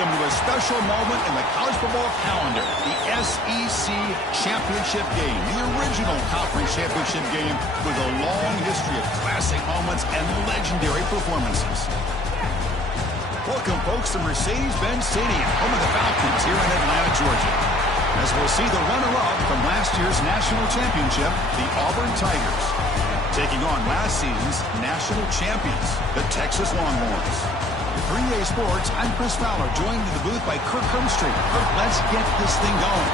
Welcome to a special moment in the college football calendar, the SEC Championship Game, the original conference championship game with a long history of classic moments and legendary performances. Welcome, folks, to Mercedes-Benz Stadium, home of the Falcons here in Atlanta, Georgia. As we'll see the runner-up from last year's national championship, the Auburn Tigers, taking on last season's national champions, the Texas Longhorns. 3A Sports, I'm Chris Fowler, joined in the booth by Kirk Hermstreet. Kirk, let's get this thing going.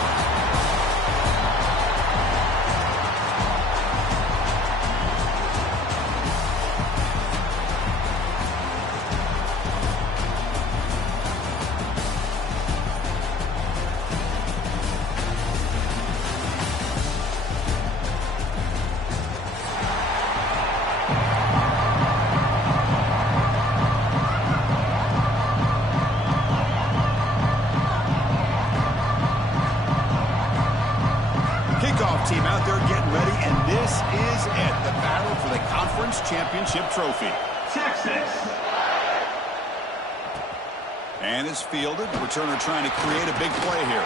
Team out there getting ready, and this is it, the battle for the conference championship trophy. Texas. And it's fielded. The returner trying to create a big play here.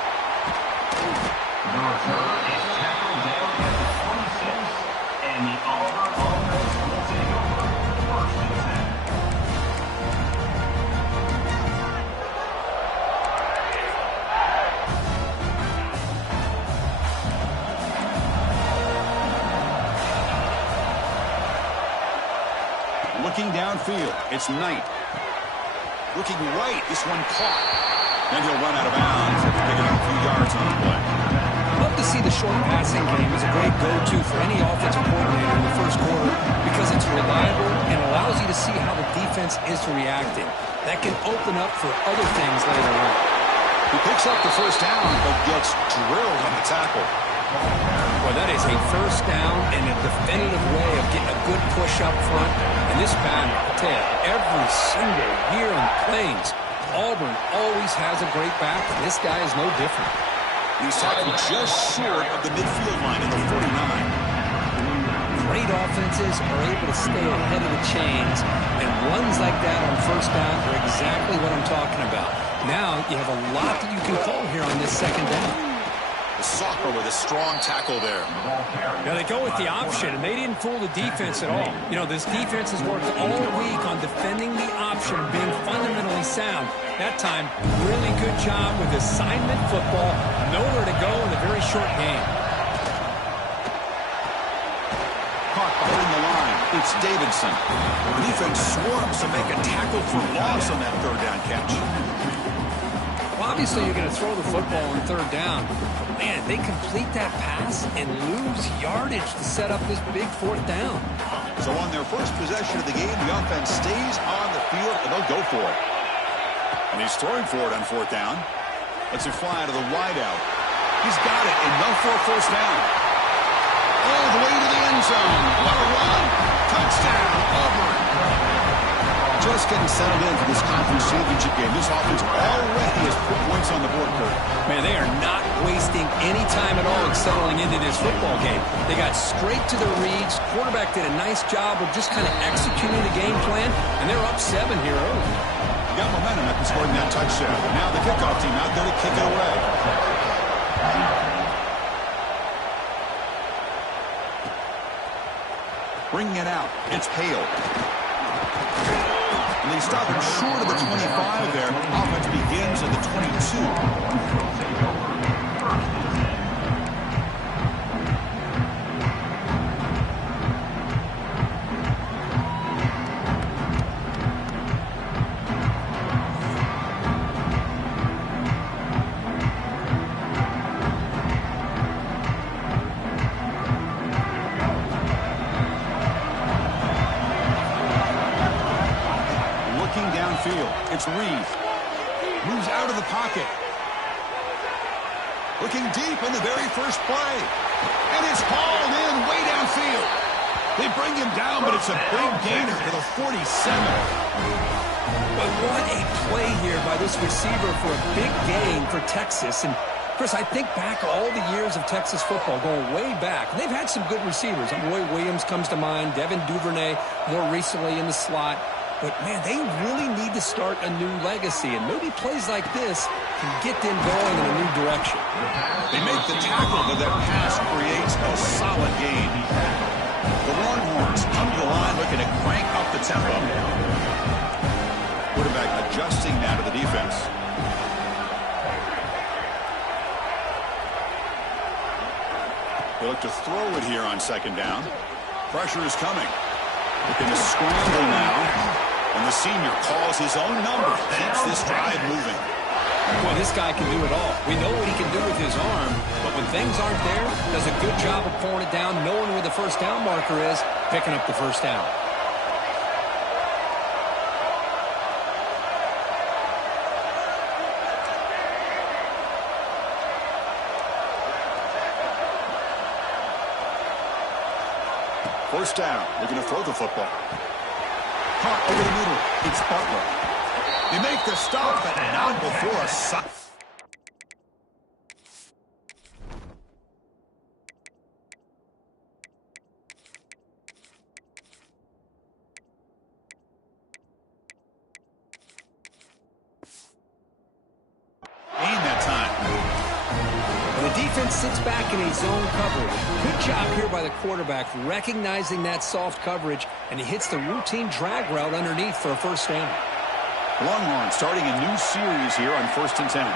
The return is tackled down at the 26, and the Auburn offense will take over first and 10. Looking downfield, it's Knight. Looking right, this one caught. Then he'll run out of bounds after picking up a few yards on the play. Love to see the short passing game as a great go-to for any offensive coordinator in the first quarter because it's reliable and allows you to see how the defense is reacting. That can open up for other things later on. He picks up the first down, but gets drilled on the tackle. Well, that is a first down and a definitive way of getting a good push up front. And this back, I'll tell you, every single year in Plains, Auburn always has a great back, and this guy is no different. He's tackled just short of the midfield line at the 49. Great offenses are able to stay ahead of the chains, and runs like that on first down are exactly what I'm talking about. Now you have a lot that you can call here on this second down. The Soccer with a strong tackle there. Now they go with the option, and they didn't fool the defense at all. You know, this defense has worked all week on defending the option, being fundamentally sound. That time, really good job with assignment football. Nowhere to go in a very short game. Caught behind the line. It's Davidson. The defense swarms to make a tackle for loss on that third down catch. Well, obviously, you're going to throw the football on third down. Man, they complete that pass and lose yardage to set up this big fourth down. So on their first possession of the game, the offense stays on the field, and they'll go for it. And he's throwing for it on fourth down. Lets it fly to the wideout. He's got it, and they'll for a first down. All the way to the end zone. What a run. Touchdown, Auburn. Just getting settled in for this conference championship game. This offense already has put points on the board, Kurt. Man, they are not wasting any time at all in settling into this football game. They got straight to the reads. Quarterback did a nice job of just kind of executing the game plan, and they're up 7 here early. Got momentum after scoring that touchdown. Now the kickoff team out there to kick it away. Bringing it out. It's Hale. And they stop him short of the 25 there. Offense begins at the 22. It's Reed. Moves out of the pocket. Looking deep in the very first play. And it's hauled in way downfield. They bring him down, but it's a big gainer to the 47. But what a play here by this receiver for a big gain for Texas. And Chris, I think back all the years of Texas football, going way back. They've had some good receivers. Roy Williams comes to mind, Devin Duvernay more recently in the slot. But, man, they really need to start a new legacy, and maybe plays like this can get them going in a new direction. They make the tackle, but that pass creates a solid gain. The Longhorns come to the line looking to crank up the tempo. Quarterback adjusting now to the defense. They look to throw it here on second down. Pressure is coming. Looking to scramble now. And the senior calls his own number. Keeps this drive moving. Well, this guy can do it all. We know what he can do with his arm, but when things aren't there, does a good job of pulling it down, knowing where the first down marker is, picking up the first down. First down. They're going to throw the football. Caught over the middle. It's Butler. They make the stop, but not before a suck. Gain that time. The defense sits back in a zone coverage. Good job here by the quarterback recognizing that soft coverage, and he hits the routine drag route underneath for a first down. Longhorns starting a new series here on 1st and 10.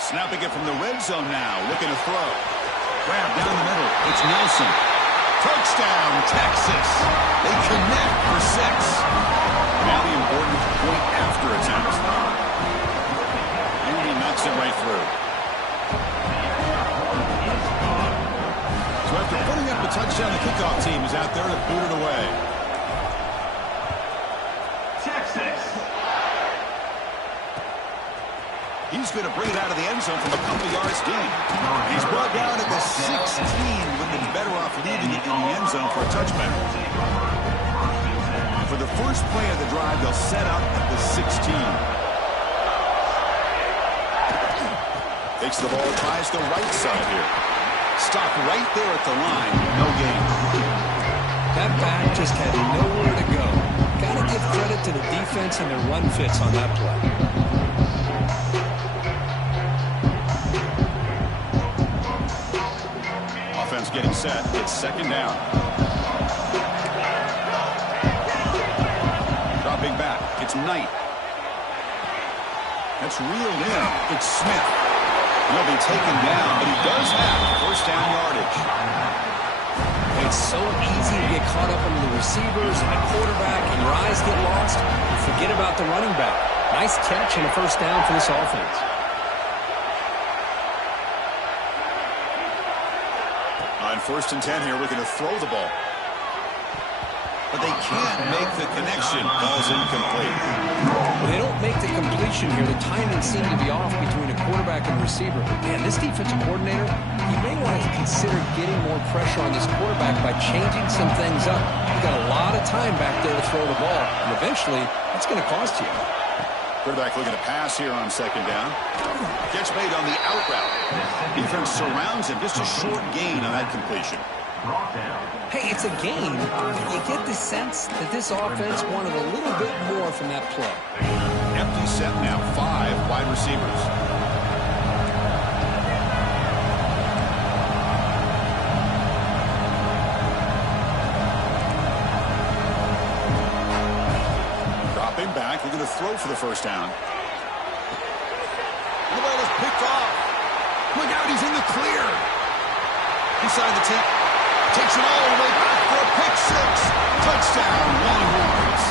Snapping it from the red zone now, looking to throw. Grab down the middle. It's Nelson. Touchdown, Texas. They connect for 6. Now the important point after attempt. And he knocks it right through. So after putting up a touchdown, the kickoff team is out there to boot it away. Texas. He's going to bring it out of the end zone from a couple yards deep. He's brought down at the 16, would have been better off leaving it in the end zone for a touchback. For the first play of the drive, they'll set up at the 16. Takes the ball, tries the right side here. Stop right there at the line, no gain. That back just had nowhere to go. Got to give credit to the defense and their run fits on that play. Offense getting set. It's second down. Dropping back. It's Knight. That's reeled in. It's Smith. He'll be taken down, but he does have first down yardage. It's so easy to get caught up under the receivers and the quarterback, and your eyes get lost. You forget about the running back. Nice catch and a first down for this offense. On 1st and 10 here, we're going to throw the ball. But they can't make the connection. Ball's incomplete. When they don't make the completion here, the timing seemed to be off between a quarterback and receiver. Man, this defensive coordinator, you may want to consider getting more pressure on this quarterback by changing some things up. You've got a lot of time back there to throw the ball, and eventually, that's going to cost you. Quarterback looking to pass here on second down. Catch made on the out route. Defense surrounds him. Just a short gain on that completion. Hey, it's a game. You get the sense that this offense wanted a little bit more from that play. Empty set now. 5 wide receivers. Dropping back. Looking to throw for the first down. The ball is picked off. Look out. He's in the clear. Inside the 10. Takes it all the way back for a pick 6. Touchdown, Longhorns.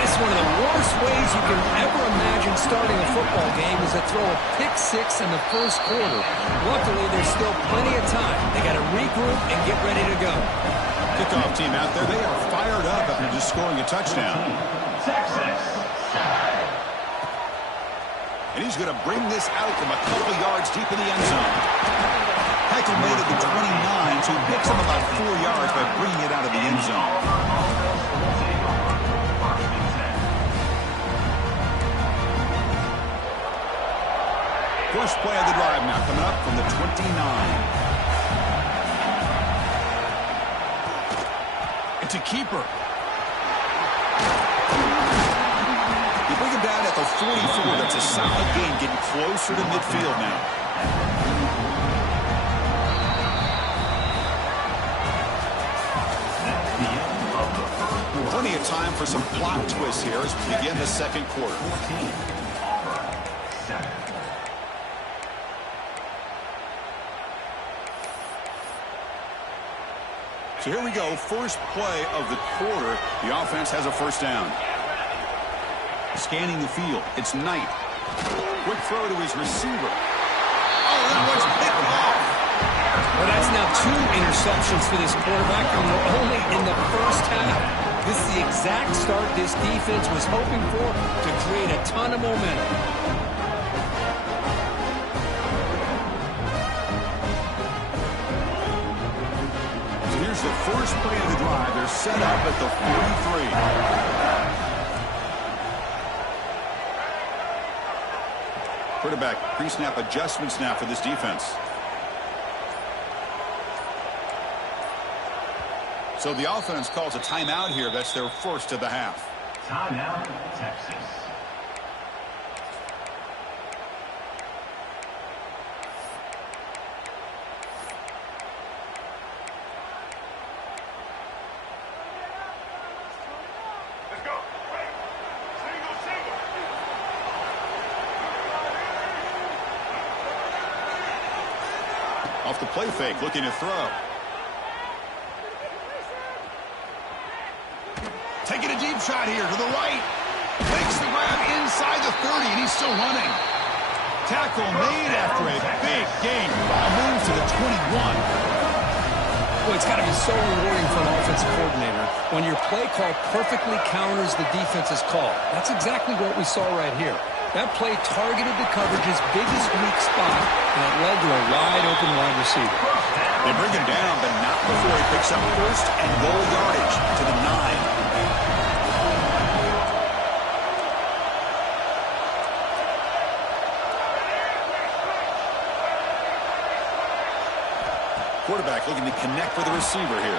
It's one of the worst ways you can ever imagine starting a football game is to throw a pick 6 in the first quarter. Luckily, there's still plenty of time. They got to regroup and get ready to go. Kickoff team out there, they are fired up after just scoring a touchdown. Texas. And he's going to bring this out from a couple yards deep in the end zone. Heichel made it to 29, so he picks him about 4 yards by bringing it out of the end zone. First play of the drive now coming up from the 29. It's a keeper. You bring him down at the 44. That's a solid gain, getting closer to midfield now. Plenty of time for some plot twists here as we begin the second quarter. So here we go, first play of the quarter. The offense has a first down. Scanning the field, it's Knight. Quick throw to his receiver. Oh, that was picked off. Well, that's now 2 interceptions for this quarterback, and we're only in the first half. This is the exact start this defense was hoping for to create a ton of momentum. So here's the first play of the drive. They're set up at the 43. Quarterback pre-snap adjustments now for this defense. So the offense calls a timeout here. That's their first of the half. Timeout, Texas. Let's go. Right. Single. Off the play fake, looking to throw. Taking a deep shot here to the right. Makes the grab inside the 30, and he's still running. Tackle made after a big gain. A move to the 21. Well, it's got to be so rewarding for an offensive coordinator when your play call perfectly counters the defense's call. That's exactly what we saw right here. That play targeted the coverage's biggest weak spot, and it led to a wide-open wide receiver. They bring him down, but not before he picks up first and goal yardage to the 9. Quarterback looking to connect with the receiver here.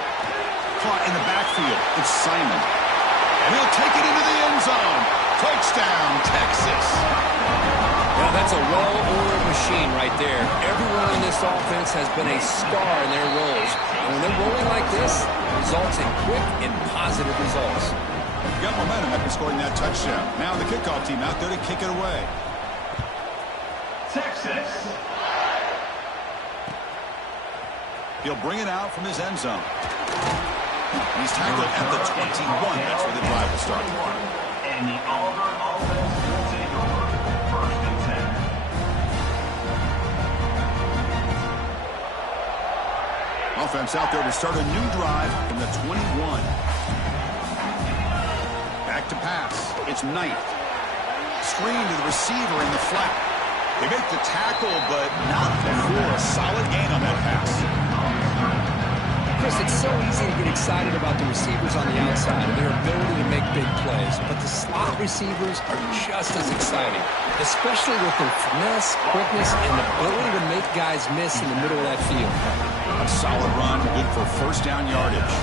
Caught in the backfield. It's Simon. And he'll take it into the end zone. Touchdown, Texas. Well, that's a well-oiled machine right there. Everyone on this offense has been a star in their roles. And when they're rolling like this, it results in quick and positive results. You got momentum after scoring that touchdown. Now the kickoff team out there to kick it away. Texas. He'll bring it out from his end zone. He's tackled at the 21. That's where the drive will start. And the Auburn offense will take over first and 10. Offense out there to start a new drive from the 21. Back to pass. It's Knight. Screen to the receiver in the flat. They make the tackle, but not before a solid gain on that pass. Chris, it's so easy to get excited about the receivers on the outside and their ability to make big plays, but the slot receivers are just as exciting, especially with their finesse, quickness, and ability to make guys miss in the middle of that field. A solid run, good for first down yardage.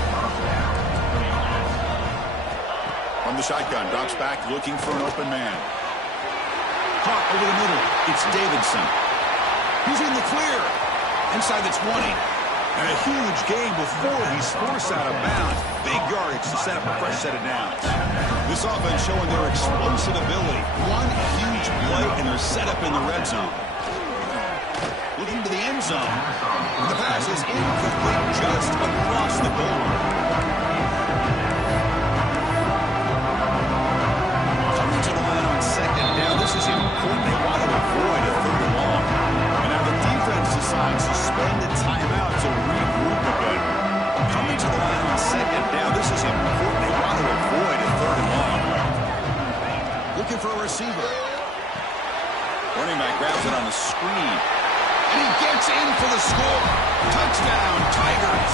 From the shotgun, drops back looking for an open man. Caught over the middle. It's Davidson. He's in the clear. Inside the 20. And a huge gain before he's forced out of bounds. Big yardage to set up a fresh set of downs. This offense showing their explosive ability. One huge play, and they're set up in the red zone. Looking to the end zone. The pass is incomplete just across the goal line. Coming to the line on second down. This is important. They want to avoid a third and long. And now the defense decides to spend a timeout to regroup a bit. Coming to the line on second down. This is important. They want to avoid a third and long. Looking for a receiver. Running back grabs it on the screen. And he gets in for the score. Touchdown, Tigers.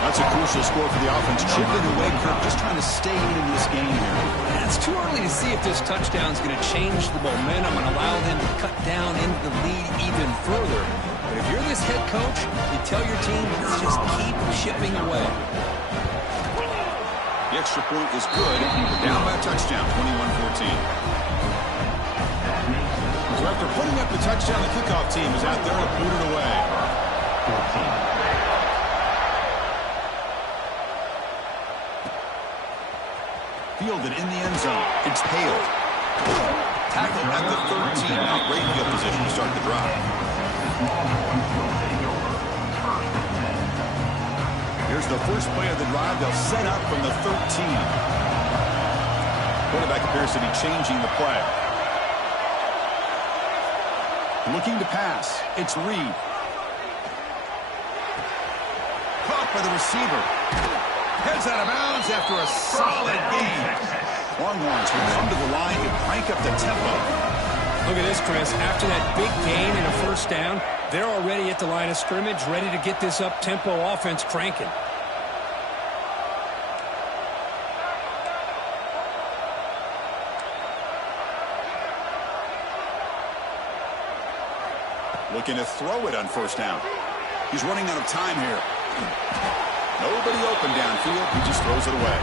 A That's a crucial score for the offense. Chipping away, Kirk, just trying to stay in this game here. And it's too early to see if this touchdown is going to change the momentum and allow them to cut down into the lead even further. But if you're this head coach, you tell your team, let's just keep chipping away. The extra point is good. We're down by a touchdown, 21-14. So after putting up the touchdown, the kickoff team is out there to boot it away. Fielded in the end zone. It's hailed. Tackle at the 13. Now great field position to start the drive. Here's the first play of the drive. They'll set up from the 13. Quarterback appears to be changing the play. Looking to pass. It's Reed. Caught by the receiver. Heads out of bounds after a solid game. Longhorns will come to the line and crank up the tempo. Look at this, Chris. After that big gain and a first down, they're already at the line of scrimmage, ready to get this up-tempo offense cranking. Looking to throw it on first down. He's running out of time here. Nobody open downfield. He just throws it away.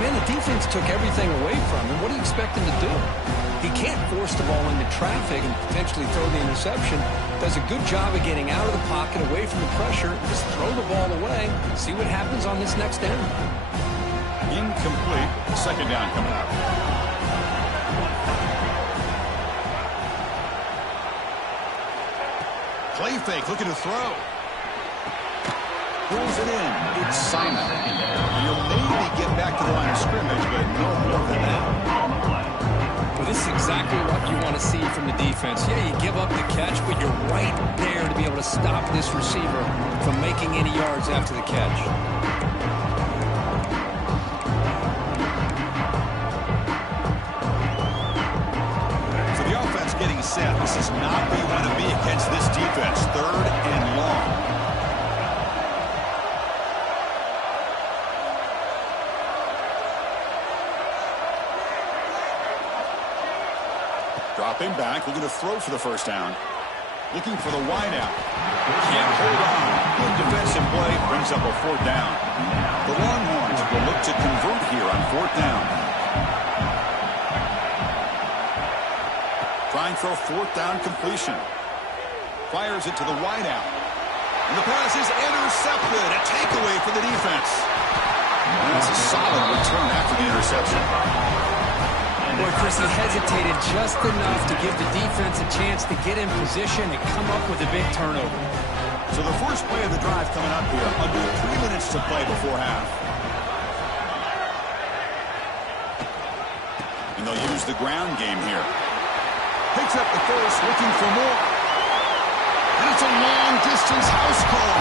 Man, the defense took everything away from him. What do you expect him to do? He can't force the ball into traffic and potentially throw the interception. Does a good job of getting out of the pocket, away from the pressure. Just throw the ball away. See what happens on this next down. Incomplete. Second down coming up. Play fake, looking to throw. Pulls it in. It's Simon. He'll maybe get back to the line of scrimmage, but no more than that. Well, this is exactly what you want to see from the defense. Yeah, you give up the catch, but you're right there to be able to stop this receiver from making any yards after the catch. So the offense getting set. This is not where you want to be against this defense. Third and long. Dropping back, looking to throw for the first down. Looking for the wideout. Can't hold on. Good defensive play, brings up a fourth down. The Longhorns will look to convert here on fourth down. Trying for a fourth down completion. Fires it to the wideout. And the pass is intercepted. A takeaway for the defense. And that's a solid return after the interception. Boy, Chris, he hesitated just enough to give the defense a chance to get in position and come up with a big turnover. So the first play of the drive coming up here. Under 3 minutes to play before half. And they'll use the ground game here. Picks up the first, looking for more. And it's a long-distance house call.